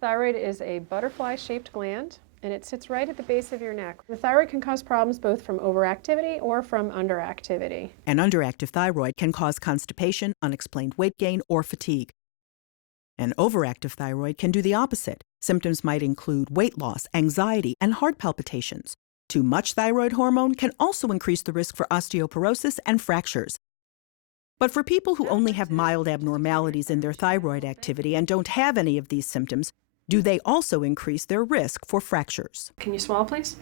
Thyroid is a butterfly-shaped gland, and it sits right at the base of your neck. The thyroid can cause problems both from overactivity or from underactivity. An underactive thyroid can cause constipation, unexplained weight gain, or fatigue. An overactive thyroid can do the opposite. Symptoms might include weight loss, anxiety, and heart palpitations. Too much thyroid hormone can also increase the risk for osteoporosis and fractures. But for people who only have mild abnormalities in their thyroid activity and don't have any of these symptoms, do they also increase their risk for fractures? Can you swallow, please?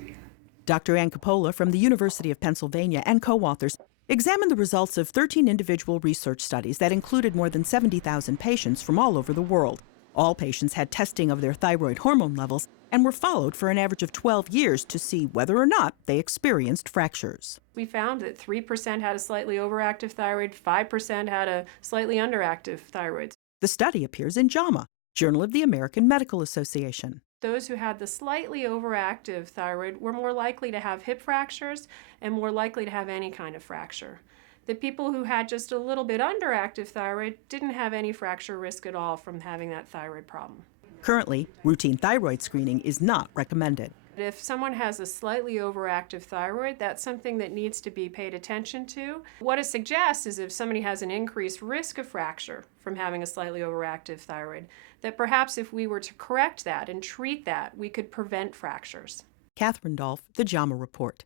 Dr. Ann Coppola from the University of Pennsylvania and co-authors examined the results of 13 individual research studies that included more than 70,000 patients from all over the world. All patients had testing of their thyroid hormone levels and were followed for an average of 12 years to see whether or not they experienced fractures. We found that 3% had a slightly overactive thyroid, 5% had a slightly underactive thyroid. The study appears in JAMA, Journal of the American Medical Association. Those who had the slightly overactive thyroid were more likely to have hip fractures and more likely to have any kind of fracture. The people who had just a little bit underactive thyroid didn't have any fracture risk at all from having that thyroid problem. Currently, routine thyroid screening is not recommended. If someone has a slightly overactive thyroid, that's something that needs to be paid attention to. What it suggests is if somebody has an increased risk of fracture from having a slightly overactive thyroid, that perhaps if we were to correct that and treat that, we could prevent fractures. Catherine Dolph, The JAMA Report.